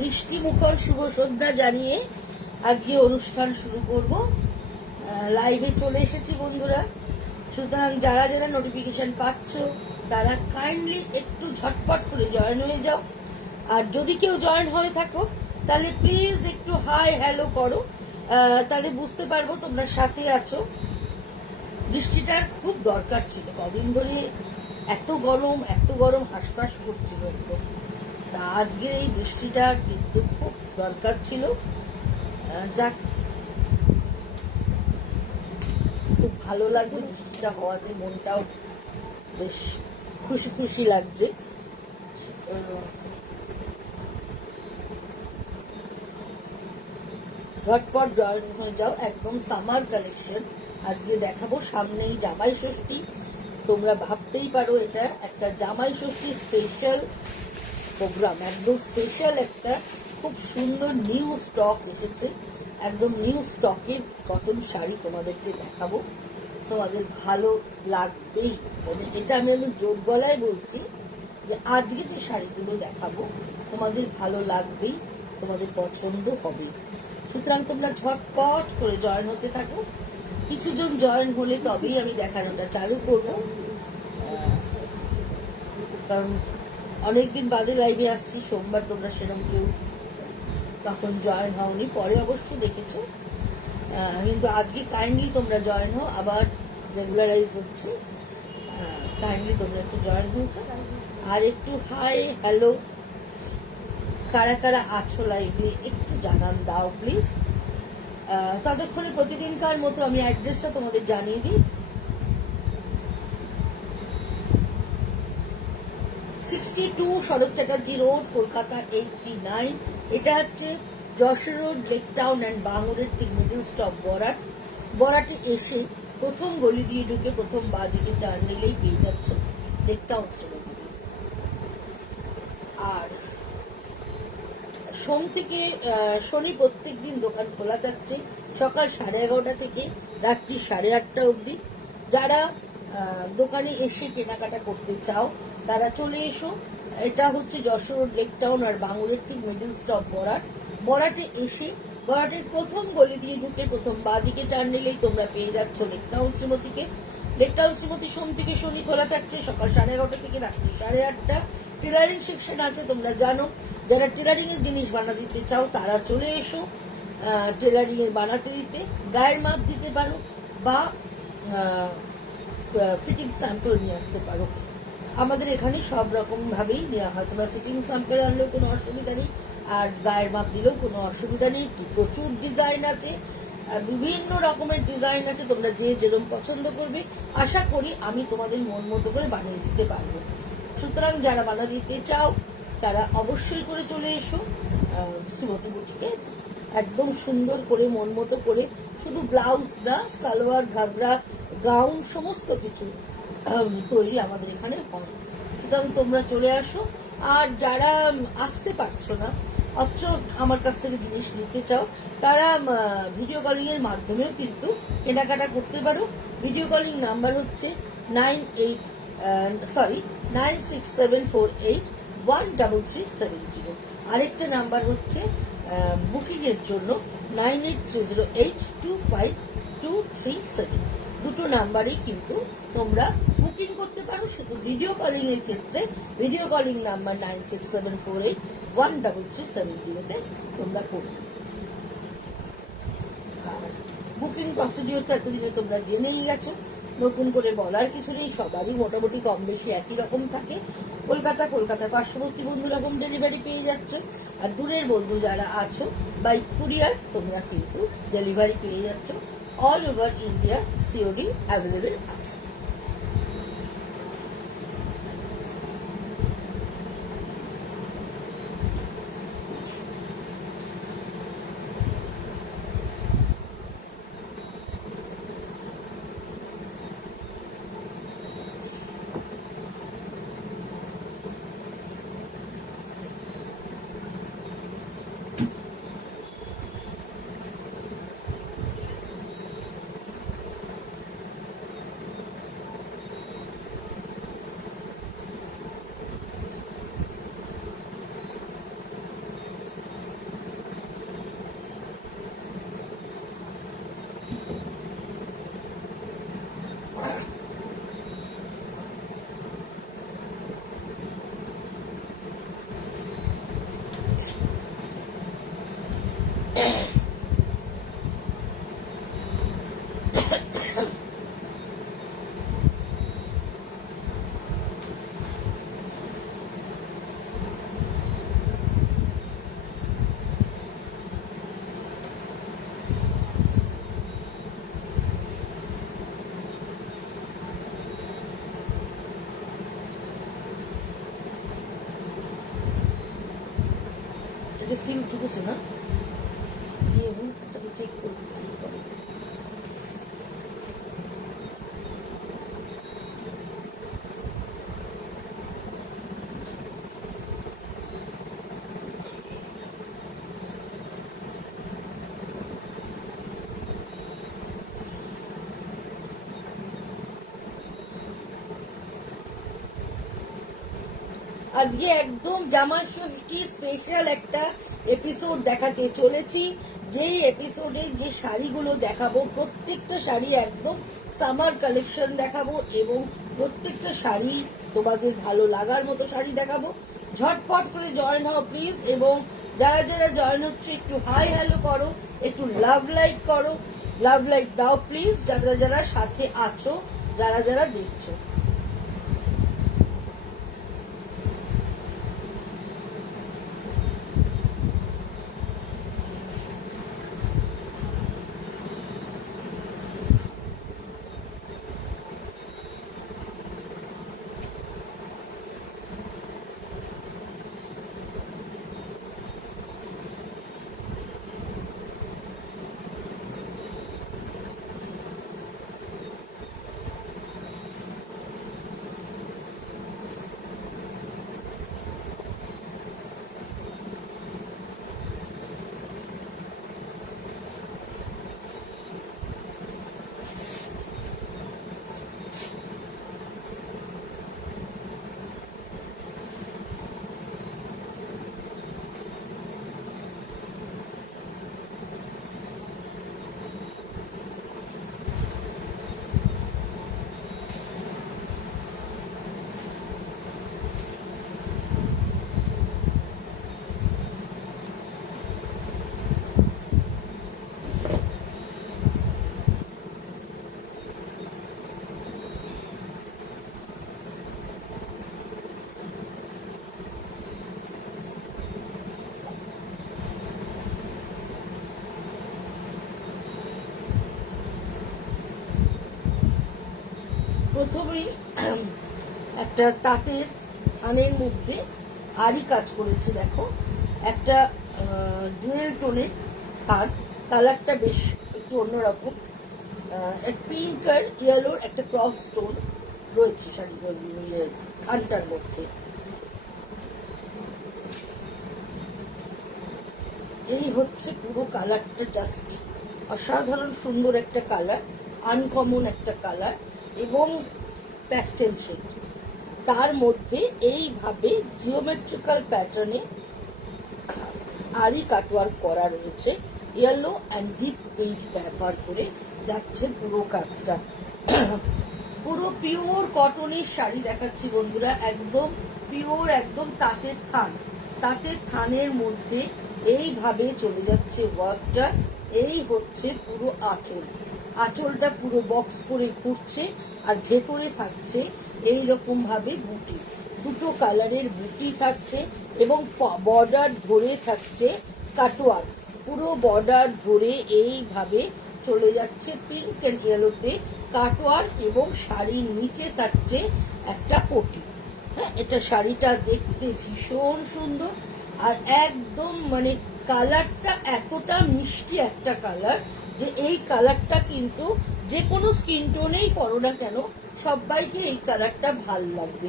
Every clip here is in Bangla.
বৃষ্টি মুখর শুভ সন্ধ্যা জানিয়ে আজকে অনুষ্ঠান শুরু করব। লাইভে চলে এসেছি বন্ধুরা, সুতরাং যারা যারা নোটিফিকেশন পাচ্ছ তারা কাইন্ডলি একটু ঝটপট করে জয়েন হয়ে যাও। আর যদি কেউ জয়েন হয়ে থাকো তাহলে প্লিজ একটু হাই হ্যালো করো, তাহলে বুঝতে পারবো তোমরা সাথে আছো। বৃষ্টিটার খুব দরকার ছিল, কদিন ধরে এত গরম হাঁসফাঁস করছিল একদম। তা আজকের এই বৃষ্টিটা কিন্তু খুব দরকার ছিল। যাক, খুব ভালো লাগছে বৃষ্টিটা হওয়াতে, মনটাও বেশ খুশি খুশি লাগছে। ঝটপট জয়েন হয়ে যাও। একদম সামার কালেকশন আজকে দেখাবো। সামনেই জামাই ষষ্ঠী, তোমরা ভাবতেই পারো এটা একটা জামাই ষষ্ঠী স্পেশাল প্রোগ্রাম। একদম স্পেশাল একটা খুব সুন্দর নিউ স্টক এসেছে, একদম নিউ স্টকের কটন শাড়ি তোমাদেরকে দেখাবো। তোমাদের ভালো লাগবেই, মানে এটা আমি একদম জোর গলায় বলছি যে আজকে যে শাড়িগুলো দেখাবো তোমাদের ভালো লাগবেই, তোমাদের পছন্দ হবে। সুতরাং তোমরা ঝটপট করে জয়েন হতে থাকো। কিছুজন জয়েন হলে তবেই আমি দেখানোটা চালু করবো, কারণ অনেকদিন বাদে লাইভে আসছি। সোমবার তোমরা সেরকম কেউ তখন জয়েন হওনি, পরে অবশ্য দেখেছো, কিন্তু আজকে কাইন্ডলি তোমরা জয়েন হও। আবার রেগুলারাইজ হচ্ছে, কাইন্ডলি তোমরা একটু জয়েন হয়েছে। আর একটু হাই হ্যালো কারা কারা আছো লাইভে একটু জানান দাও প্লিজ। ততক্ষণে প্রতিদিনকার মতো আমি অ্যাড্রেসটা তোমাদের জানিয়ে দিই। 62 শরৎ চ্যাটার্জি রোড, কলকাতা 89। এটা হচ্ছে Jessore road, Lake Town and বাঙুরের ঠিক মিডল স্টপ বরাট। বরাটে এসে প্রথম গলি দিয়ে ঢুকে প্রথম বাঁ দিকে টার্ন নিলেই পেয়ে যাচ্ছ লেক টাউন স্টোর। আর সোম থেকে শনি প্রত্যেক দিন দোকান খোলা থাকছে সকাল 11:30 থেকে রাত্রি 8:30 অবধি। যারা দোকানে এসে কেনাকাটা করতে চাও তারা চলে এসো। এটা হচ্ছে যশোর রোড, লেক টাউন আর বাঙুরের ঠিক মিডল স্টপ বরাট। বরাটে এসে বরাটের প্রথম গলি দিয়ে ঢুকে প্রথম বাঁ দিকে টার্ন নিলেই তোমরা পেয়ে যাচ্ছ লেক টাউন শ্রীমতীকে। লেক টাউন শ্রীমতী সোম থেকে শনি খোলা থাকছে সকাল 11:30 থেকে রাত্রি 8:30। টেলারিং সেকশন আছে, তোমরা জানো। যারা টেলারিং এর জিনিস বানাতে চাও তারা চলে এসো টেলারিং এর বানাতে দিতে। গায়ের মাপ দিতে পারো বা ফিটিং স্যাম্পল নিয়ে আসতে পারো। আমাদের এখানে সব রকম ভাবেই নেওয়া হয়। তোমরা ফিটিং স্যাম্পল আনলেও কোনো অসুবিধা নেই, আর গায়ের মাপ দিলেও কোনো অসুবিধা নেই। প্রচুর ডিজাইন আছে, বিভিন্ন রকমের ডিজাইন আছে, তোমরা যে যেরকম পছন্দ করবে আশা করি আমি তোমাদের মন মতো করে বানিয়ে দিতে পারবো। সুতরাং যারা বানা দিতে চাও তারা অবশ্যই করে চলে এসো শ্রীমতী বুটিকে। একদম সুন্দর করে মন মতো করে, শুধু ব্লাউজ না, সালোয়ার, ঘাগরা, গাউন সমস্ত কিছু তৈরি আমাদের এখানে হয়। সুতরাং তোমরা চলে আসো। আর যারা আসতে পারছো না অথচ আমার কাছ থেকে জিনিস নিতে চাও, তারা ভিডিও কলিং এর মাধ্যমেও কিন্তু কেনাকাটা করতে পারো। ভিডিও কলিং নাম্বার হচ্ছে 9674813370। আরেকটা নাম্বার হচ্ছে বুকিং এর জন্য 9830825237। দুটো নাম্বারই কিন্তু তোমরা বুকিং করতে পারো। শুধু ভিডিও কলিং এর ক্ষেত্রে ভিডিও কলিং নাম্বার 9674813370 তোমরা করবে। বুকিং প্রসিডিওর তো এতদিনে তোমরা জেনেই গেছো, নতুন করে বলার কিছু নেই। সবারই মোটামুটি কম বেশি একই রকম থাকে। কলকাতার পার্শ্ববর্তী বন্ধুরা হোম ডেলিভারি পেয়ে যাচ্ছে। আর দূরের বন্ধু যারা আছো বাই কুরিয়ার তোমরা কিন্তু ডেলিভারি পেয়ে যাচ্ছ। All over India COD available আছে। সিল ঢুকেছে না, চেক করবো। আজকে একদম জামা ষষ্ঠী স্পেশাল একটা এপিসোড দেখাতে চলেছি। যেই এপিসোডে যে শাড়িগুলো দেখাবো প্রত্যেকটা শাড়ি একদম সামার কালেকশন দেখাবো এবং প্রত্যেকটা শাড়ি তোমাদের ভালো লাগার মতো শাড়ি দেখাবো। ঝটপট করে জয়েন হও প্লিজ, এবং যারা যারা জয়েন হচ্ছে একটু হাই হ্যালো করো, একটু লাভ লাইক করো, লাভ লাইক দাও প্লিজ যারা যারা সাথে আছো, যারা যারা দেখছো। প্রথমেই একটা তাঁতের থানের মধ্যে আরই কাজ করেছে। দেখো একটা ডুয়েল টোনের থান, কালারটা বেশ একটু অন্যরকম, পিঙ্ক আর ইয়েলোর একটা ক্রস টোন রয়েছে থানটার মধ্যে। এই হচ্ছে পুরো কালারটা, জাস্ট অসাধারণ সুন্দর একটা কালার, আনকমন একটা কালার এবং প্যাস্টেল শেড। তার মধ্যে এইভাবে জিওমেট্রিক্যাল প্যাটার্নে আরি কাটওয়ার্ক করা রয়েছে, ইয়েলো অ্যান্ড ডিপ পিঙ্ক ব্যবহার করে যাচ্ছে পুরো কাজটা। পুরো পিওর কটনের শাড়ি দেখাচ্ছি বন্ধুরা, একদম পিওর, একদম তাঁতের থান। তাঁতের থানের মধ্যে এইভাবে চলে যাচ্ছে ওয়ার্কটা। এই হচ্ছে পুরো আঁচল, আঁচলটা পুরো বক্স করে ঘুরছে আর ভেতরে থাকছে এই রকম ভাবে বুটি, দুটো কালারের বুটি থাকছে এবং বর্ডার ধরে থাকছে কাটওয়ার। পুরো বর্ডার ধরে এইভাবে চলে যাচ্ছে পিঙ্ক এন্ড ইয়েলোতে কাটওয়ার এবং শাড়ির নিচে থাকছে একটা পটি। হ্যাঁ, এটা শাড়িটা দেখতে ভীষণ সুন্দর আর একদম মানে কালারটা এতটা মিষ্টি একটা কালার যে এই কালারটা কিন্তু যে কোনো স্কিন টোনেই পরো না কেন সবাইকে এই কালারটা ভাল লাগবে।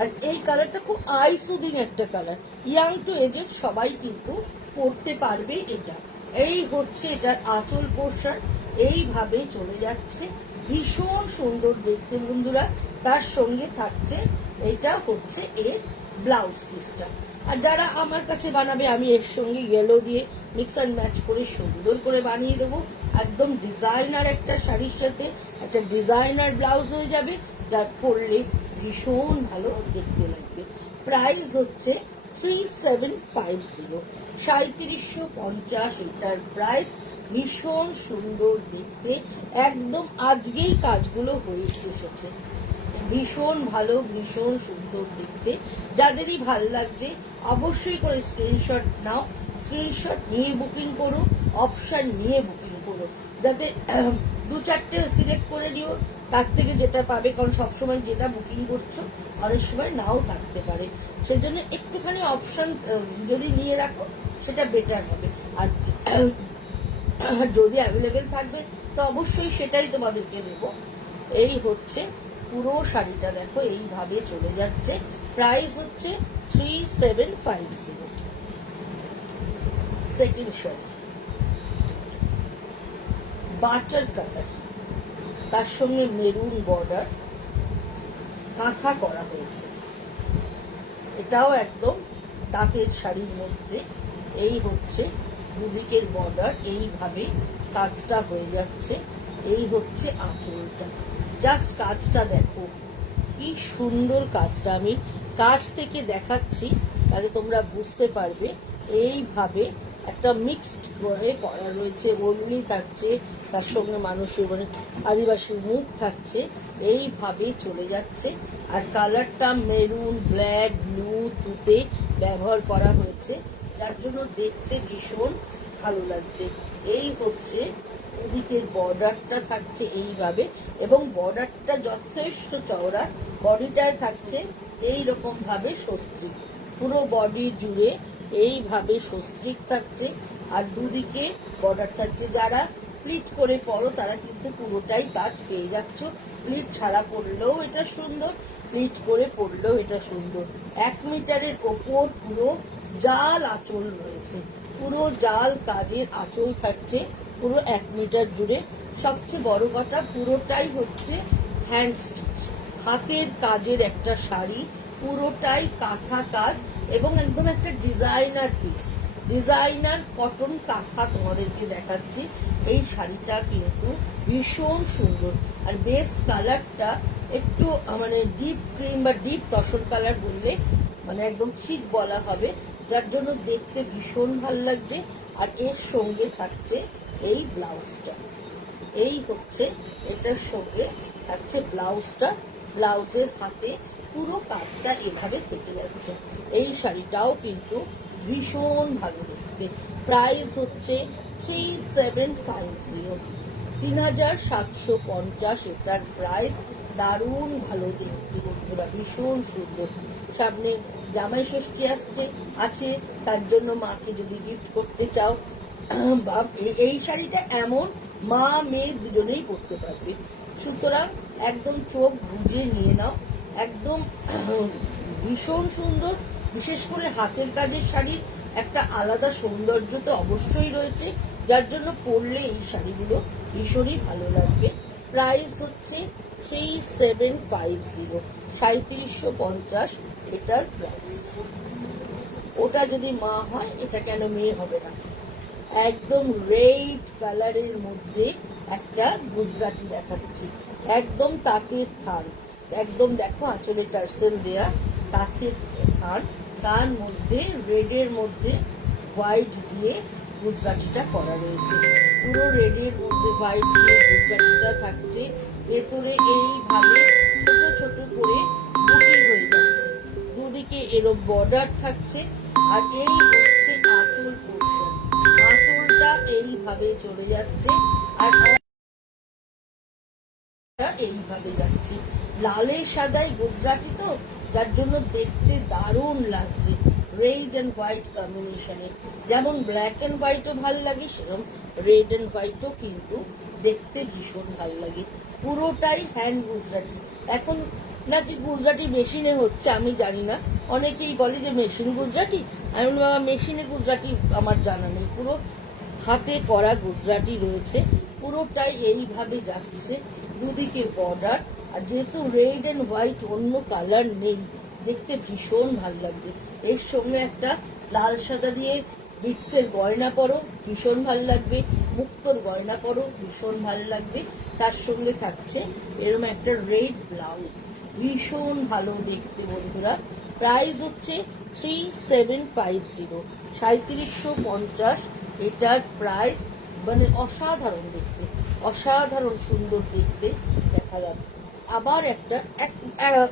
আর এই কালারটা খুব আই সুদিং একটা কালার, ইয়াং টু এজেড সবাই কিন্তু পরতে পারবে এটা। এই হচ্ছে এটার আঁচল পোর্শন, এইভাবে চলে যাচ্ছে, ভীষণ সুন্দর দেখতে বন্ধুরা। তার সঙ্গে থাকছে এটা হচ্ছে এর ব্লাউজ পিসটা। আর যারা আমার কাছে বানাবে আমি এর সঙ্গে ইয়েলো দিয়ে মিক্স অ্যান্ড ম্যাচ করে সুন্দর করে বানিয়ে দেবো, একদম ডিজাইনার একটা শাড়ির সাথে একটা ডিজাইনার ব্লাউজ হয়ে যাবে, যার পরলে ভীষণ ভালো দেখতে লাগবে। প্রাইস হচ্ছে 3750, 3750 এটার প্রাইস। ভীষণ সুন্দর দেখতে, একদম আজকেই কাজগুলো হয়ে এসেছে, ভীষণ ভালো, ভীষণ সুন্দর দেখতে। যাদেরই ভালো লাগছে অবশ্যই করে স্ক্রিনশট নাও, স্ক্রিনশট নিয়ে বুকিং করো, অপশন নিয়ে বুকিং করো, যাতে দু চারটে সিলেক্ট করে নিও, তার থেকে যেটা পাবে, কারণ সবসময় যেটা বুকিং করছো অনেক সময় নাও থাকতে পারে, সেজন্য একটুখানি অপশন যদি নিয়ে রাখো সেটা বেটার হবে। আর যদি অ্যাভেলেবেল থাকবে তো অবশ্যই সেটাই তোমাদেরকে দেবো। এই হচ্ছে পুরো শাড়িটা, দেখো এইভাবে চলে যাচ্ছে। প্রাইস হচ্ছে 3750। সেকেন্ড শাড়ি বাটার কালার, তার সঙ্গে মেরুন বর্ডার কাঁথা করা হয়েছে, এটাও একদম তাঁতের শাড়ির মধ্যে। এই হচ্ছে দুদিকের বর্ডার, এইভাবে কাজটা হয়ে যাচ্ছে। এই হচ্ছে আঁচলটা, জাস্ট কাজটা দেখো কি সুন্দর কাজটা, আমি কাছ থেকে দেখাচ্ছি তাহলে তোমরা বুঝতে পারবে। এইভাবে একটা মিক্সড করে করা রয়েছে, ওড়নি থাকছে, তার সঙ্গে মানুষের মানে আদিবাসীর মুখ থাকছে, এইভাবে চলে যাচ্ছে। আর কালারটা মেরুন, ব্ল্যাক, ব্লু, তুতে ব্যবহার করা হয়েছে, যার জন্য দেখতে ভীষণ ভালো লাগছে। এই হচ্ছে ওদিকের বর্ডারটা থাকছে এইভাবে, এবং বর্ডারটা যথেষ্ট চওড়া, বডিটায় থাকছে এই রকম ভাবে সস্ত্রিক, পুরো বডি জুড়ে এইভাবে সস্ত্রিক থাকছে। আর দুদিকে বর্ডার থাকছে, যারা প্লিট করে পরো তারা কিন্তু পুরোটাই কাজ পেয়ে যাচ্ছ। প্লিট ছাড়া পরলেও এটা সুন্দর, প্লিট করে পরলেও এটা সুন্দর। 1 মিটারের ওপর পুরো জাল আঁচল রয়েছে, পুরো জাল কাজের আঁচল থাকছে পুরো 1 মিটার জুড়ে। সবচেয়ে বড় কথা পুরোটাই হচ্ছে হ্যান্ড স্টিচ, হাতের কাজের একটা শাড়ি, পুরোটাই কাঁথা কাজ এবং একদম একটা ডিজাইনার পিস, ডিজাইনার কটন কাঁথা তোমাদেরকে দেখাচ্ছি। এই শাড়িটা কিন্তু ভীষণ সুন্দর, আর বেস কালারটা একটু মানে ডিপ ক্রিম বা ডিপ তসর কালার বললে মানে একদম ঠিক বলা হবে, যার জন্য দেখতে ভীষণ ভালো লাগছে। আর এর সঙ্গে থাকছে এই ব্লাউজটা, এই হচ্ছে এটার সঙ্গে থাকছে ব্লাউজটা, ব্লাউজের হাতে পুরো কাজটা এভাবে থেকে যাচ্ছে। এই শাড়িটাও কিন্তু ভীষণ ভালো দেখতে। প্রাইস হচ্ছে 3750, 3750 এটার প্রাইস। দারুণ ভালো দেখতে বন্ধুরা, ভীষণ সুন্দর। সামনে জামাই ষষ্ঠী আছে, তার জন্য মাকে যদি গিফট করতে চাও, বা এই শাড়িটা এমন মা মেয়ে দুজনেই পরতে পারবে। সুতরাং একদম চোখ বুঝে নিয়ে নাও, একদম ভীষণ সুন্দর। বিশেষ করে হাতের কাজের শাড়ির একটা আলাদা সৌন্দর্য তো অবশ্যই রয়েছে, যার জন্য পরলে এই শাড়িগুলো ভীষণই ভালো লাগবে। প্রাইস হচ্ছে 3750, 3750 এটার প্রাইস। ওটা যদি মা হয়, এটা কেন মেয়ে হবে না? একদম রেড কালারের মধ্যে একটা গুজরাটি দেখাচ্ছি, একদম তাঁতের থান, একদম দেখো আঁচলে টার্সেল দেয়া তাঁতের থান, তার মধ্যে রেডের মধ্যে হোয়াইট দিয়ে গুজরাটিটা করা রয়েছে। পুরো রেডের মধ্যে হোয়াইট দিয়ে গুজরাটিটা থাকছে, ভেতরে এইভাবে ছোট ছোট করে বুটি হয়ে যাচ্ছে, দুদিকে এরকম বর্ডার থাকছে। আর এই হচ্ছে আঁচল পোর্শন, আঁচলটা এইভাবে চলে যাচ্ছে আর এইভাবে যাচ্ছে। লালের সাদাই গুজরাটি তো, যার জন্য দেখতে দারুণ লাগছে। রেড অ্যান্ড হোয়াইট কম্বিনেশনে, যেমন ব্ল্যাক অ্যান্ড হোয়াইটও ভাল লাগে, সেরকম রেড অ্যান্ড হোয়াইটও কিন্তু দেখতে ভীষণ ভাল লাগে। পুরোটাই হ্যান্ড গুজরাটি। এখন নাকি গুজরাটি মেশিনে হচ্ছে, আমি জানি না, অনেকেই বলে যে মেশিন গুজরাটি। আমি বলি বাবা, মেশিনে গুজরাটি আমার জানা নেই, পুরো হাতে করা গুজরাটি রয়েছে। পুরোটাই এইভাবে যাচ্ছে, দুদিকে বর্ডার। আর যেহেতু রেড অ্যান্ড হোয়াইট, অন্য কালার নেই, দেখতে ভীষণ ভালো লাগবে। এর সঙ্গে একটা লাল সাদা দিয়ে বিটসের গয়না পরো, ভীষণ ভালো লাগবে। মুক্তোর গয়না পরো, ভীষণ ভালো লাগবে। তার সঙ্গে থাকছে এরকম একটা রেড ব্লাউজ, ভীষণ ভালো দেখতে বন্ধুরা। প্রাইস হচ্ছে 3750, 3750 এটার প্রাইস। মানে অসাধারণ দেখতে, অসাধারণ সুন্দর দেখতে। দেখা যাবে আবার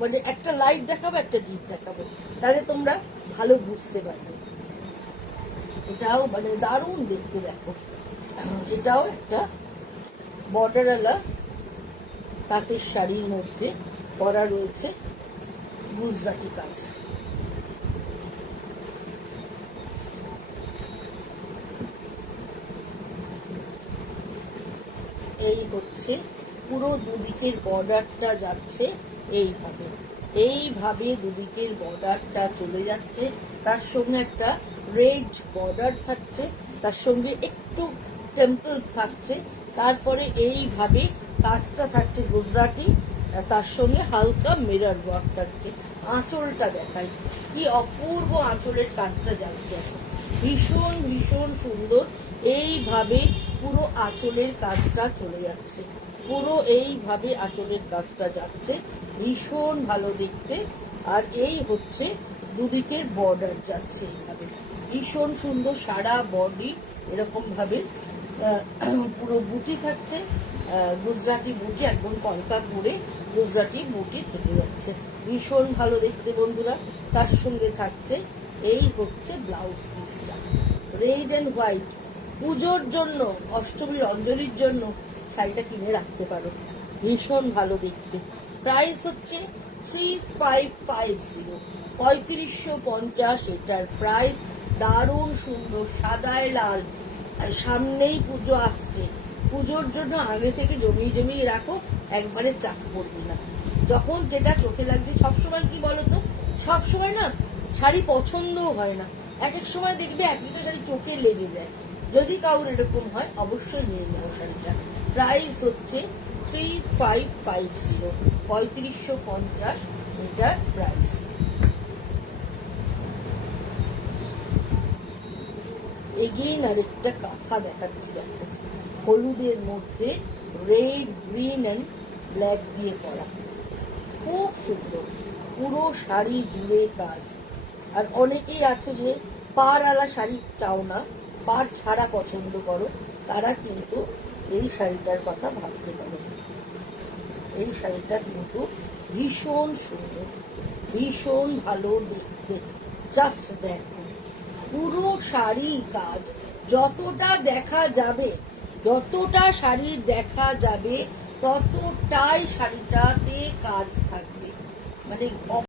মানে একটা লাইট দেখাবো, একটা ডিপ দেখাবো, তাহলে তোমরা ভালো বুঝতে পারবে। এটাও মানে দারুণ দেখতে, দেখো এটাও একটা বর্ডারওয়ালা তাঁতের শাড়ির মধ্যে করা রয়েছে গুজরাটি কাজ। এই হচ্ছে পুরো দুদিকের বর্ডারটা যাচ্ছে এইভাবে, এইভাবে দুদিকের বর্ডারটা চলে যাচ্ছে। তার সঙ্গে একটা রেড বর্ডার থাকছে, তার সঙ্গে একটু টেম্পল থাকছে, তারপরে এইভাবে কাজটা থাকছে গুজরাটি, তার সঙ্গে হালকা মিরর ওয়ার্ক থাকছে। আঁচলটা দেখায়, কি অপূর্ব আঁচলের কাজটা যাচ্ছে, ভীষণ ভীষণ সুন্দর। এইভাবে পুরো আঁচলের কাজটা চলে যাচ্ছে, পুরো এইভাবে আঁচলের কাজটা যাচ্ছে, ভীষণ ভালো দেখতে। আর এই হচ্ছে দুদিকের বর্ডার যাচ্ছে এইভাবে, ভীষণ সুন্দর। সারা বডি এরকম ভাবে পুরো বুটি থাকছে, গুজরাটি বুটি, একদম কলকা করে গুজরাটি বুটি থেকে যাচ্ছে, ভীষণ ভালো দেখতে বন্ধুরা। তার সঙ্গে থাকছে এই হচ্ছে ব্লাউজ পিসটা, রেড অ্যান্ড হোয়াইট। পুজোর জন্য, অষ্টমীর অঞ্জলির জন্য শাড়িটা কিনে রাখতে পারো, ভীষণ ভালো দেখতে। প্রাইস হচ্ছে 3550, 3550 এটার প্রাইস। দারুণ সুন্দর, সাদায় লাল। সামনেই পুজো আসছে, পুজোর জন্য আগে থেকে জমিয়ে জমিয়ে রাখো, একবারে চাপ পড়বি না। যখন যেটা চোখে লাগছে, সবসময় কি বলতো, সবসময় না শাড়ি পছন্দও হয় না, এক এক সময় দেখবে এক একটা শাড়ি চোখে লেগে যায়। যদি কাউর এরকম হয়, অবশ্যই নিয়ে নেবো শাড়িটা। প্রাইস হচ্ছে 3550, 3550 এটার প্রাইস। এগেইন আরেকটা কাঁথা দেখাচ্ছি, দেখো হলুদের মধ্যে রেড, গ্রিন অ্যান্ড ব্ল্যাক দিয়ে করা, খুব সুন্দর, পুরো শাড়ি জুড়ে কাজ। আর অনেকেই আছে যে পাড়ওয়ালা শাড়ি চাও না, পাড় ছাড়া পছন্দ করো, তারা কিন্তু এই শাড়িটার কথা ভাবতে পারো। এই শাড়িটা কিন্তু ভীষণ সুন্দর, ভীষণ ভালো দেখতে। জাস্ট দেখো পুরো শাড়ি কাজ, যতটা দেখা যাবে, যতটা শাড়ির দেখা যাবে ততটাই শাড়িটাতে কাজ থাকবে, মানে